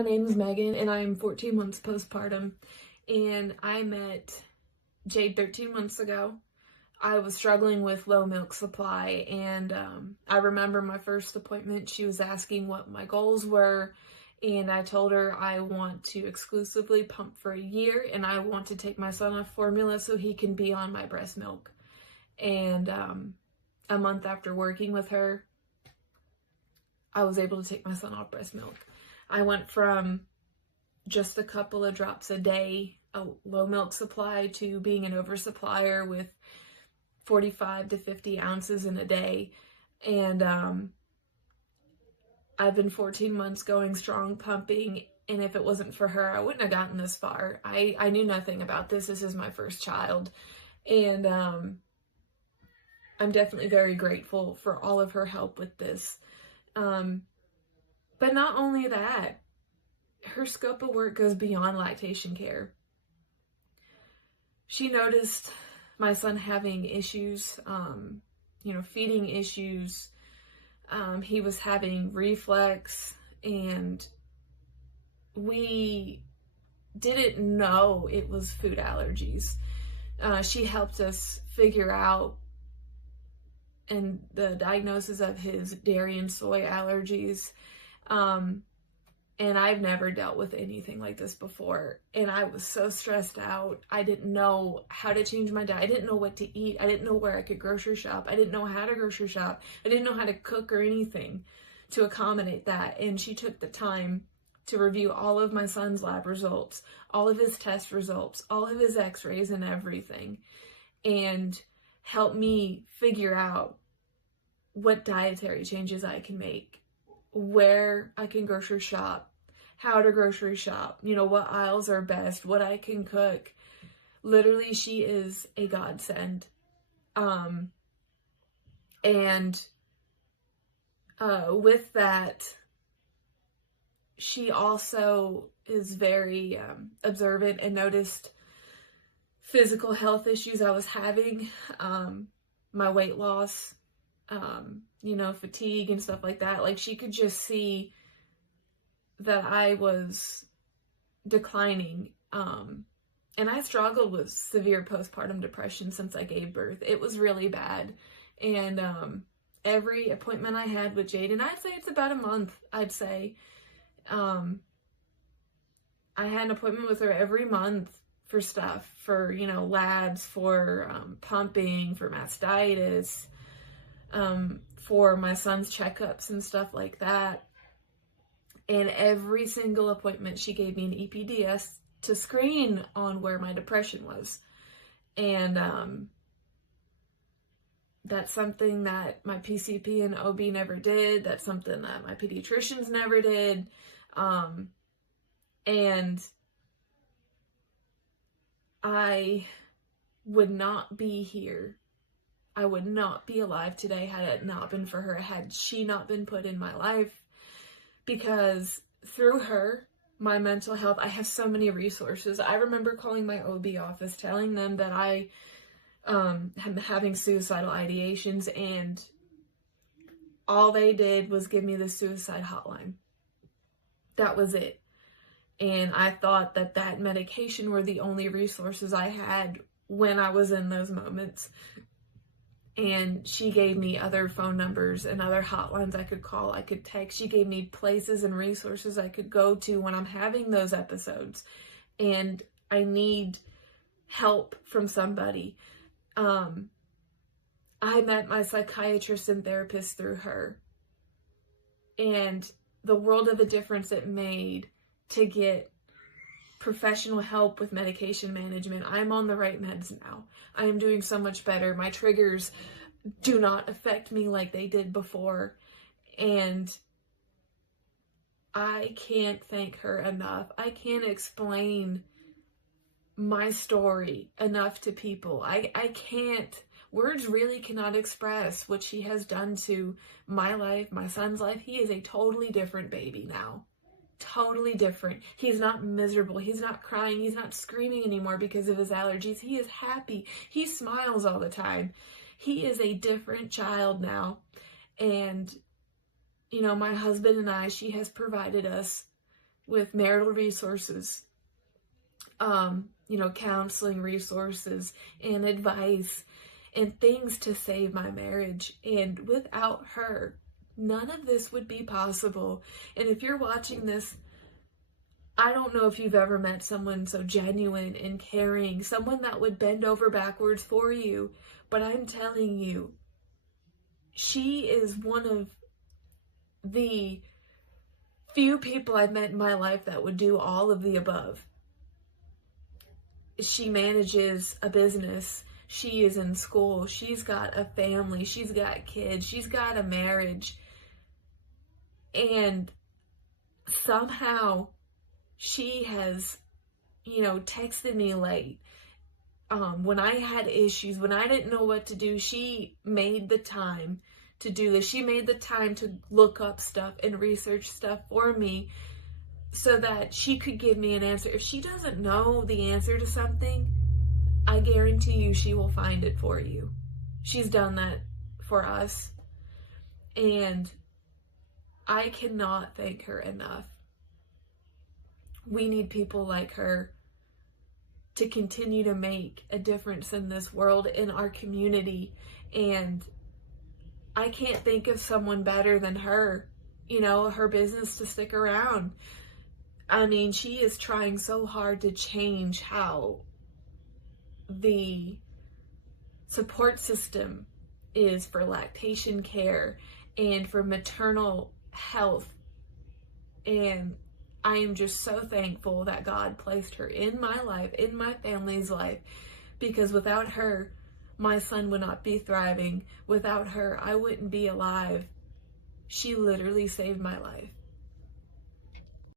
My name is Megan, and I'm 14 months postpartum, and I met Jade 13 months ago. I was struggling with low milk supply, and I remember my first appointment, she was asking what my goals were, and I told her I want to exclusively pump for a year, and I want to take my son off formula so he can be on my breast milk. And a month after working with her, I was able to take my son off breast milk. I went from just a couple of drops a day, a low milk supply, to being an oversupplier with 45 to 50 ounces in a day. And I've been 14 months going strong pumping, and if it wasn't for her, I wouldn't have gotten this far. I knew nothing about this. This is my first child. And I'm definitely very grateful for all of her help with this. But not only that, her scope of work goes beyond lactation care. She noticed my son having issues, feeding issues. He was having reflux, and we didn't know it was food allergies. She helped us figure out and the diagnosis of his dairy and soy allergies. And I've never dealt with anything like this before. And I was so stressed out. I didn't know how to change my diet. I didn't know what to eat. I didn't know where I could grocery shop. I didn't know how to grocery shop. I didn't know how to cook or anything to accommodate that. And she took the time to review all of my son's lab results, all of his test results, all of his x-rays and everything, and help me figure out what dietary changes I can make, where I can grocery shop, how to grocery shop, what aisles are best, what I can cook. Literally, she is a godsend. With that, she also is very observant and noticed physical health issues I was having, my weight loss, fatigue and stuff like that. Like, she could just see that I was declining. And I struggled with severe postpartum depression since I gave birth. It was really bad. And every appointment I had with Jade, and I'd say it's about a month, I had an appointment with her every month for stuff, for, labs, for pumping, for mastitis, for my son's checkups and stuff like that. And every single appointment, she gave me an EPDS to screen on where my depression was. And that's something that my PCP and OB never did. That's something that my pediatricians never did. And I would not be here. I would not be alive today had it not been for her, had she not been put in my life. Because through her, my mental health, I have so many resources. I remember calling my OB office, telling them that I am having suicidal ideations, and all they did was give me the suicide hotline. That was it. And I thought that medication were the only resources I had when I was in those moments. And she gave me other phone numbers and other hotlines I could call, I could text. She gave me places and resources I could go to when I'm having those episodes and I need help from somebody. I met my psychiatrist and therapist through her, and the world of a difference it made to get professional help with medication management. I'm on the right meds now. I am doing so much better. My triggers do not affect me like they did before. And I can't thank her enough. I can't explain my story enough to people. I can't. Words really cannot express what she has done to my life, my son's life. He is a totally different baby now. Totally different. He's not miserable. He's not crying. He's not screaming anymore because of his allergies. He is happy. He smiles all the time. He is a different child now. And, my husband and I, she has provided us with marital resources, counseling resources and advice and things to save my marriage. And without her, none of this would be possible. And if you're watching this, I don't know if you've ever met someone so genuine and caring, someone that would bend over backwards for you, but I'm telling you, she is one of the few people I've met in my life that would do all of the above. She manages a business. She is in school. She's got a family. She's got kids. She's got a marriage. And somehow she has, texted me late. When I had issues, when I didn't know what to do, she made the time to do this. She made the time to look up stuff and research stuff for me so that she could give me an answer. If she doesn't know the answer to something, I guarantee you she will find it for you. She's done that for us. And I cannot thank her enough. We need people like her to continue to make a difference in this world, in our community. And I can't think of someone better than her, her business to stick around. I mean, she is trying so hard to change how the support system is for lactation care and for maternal health. And I am just so thankful that God placed her in my life, in my family's life, because without her, my son would not be thriving. Without her, I wouldn't be alive. She literally saved my life.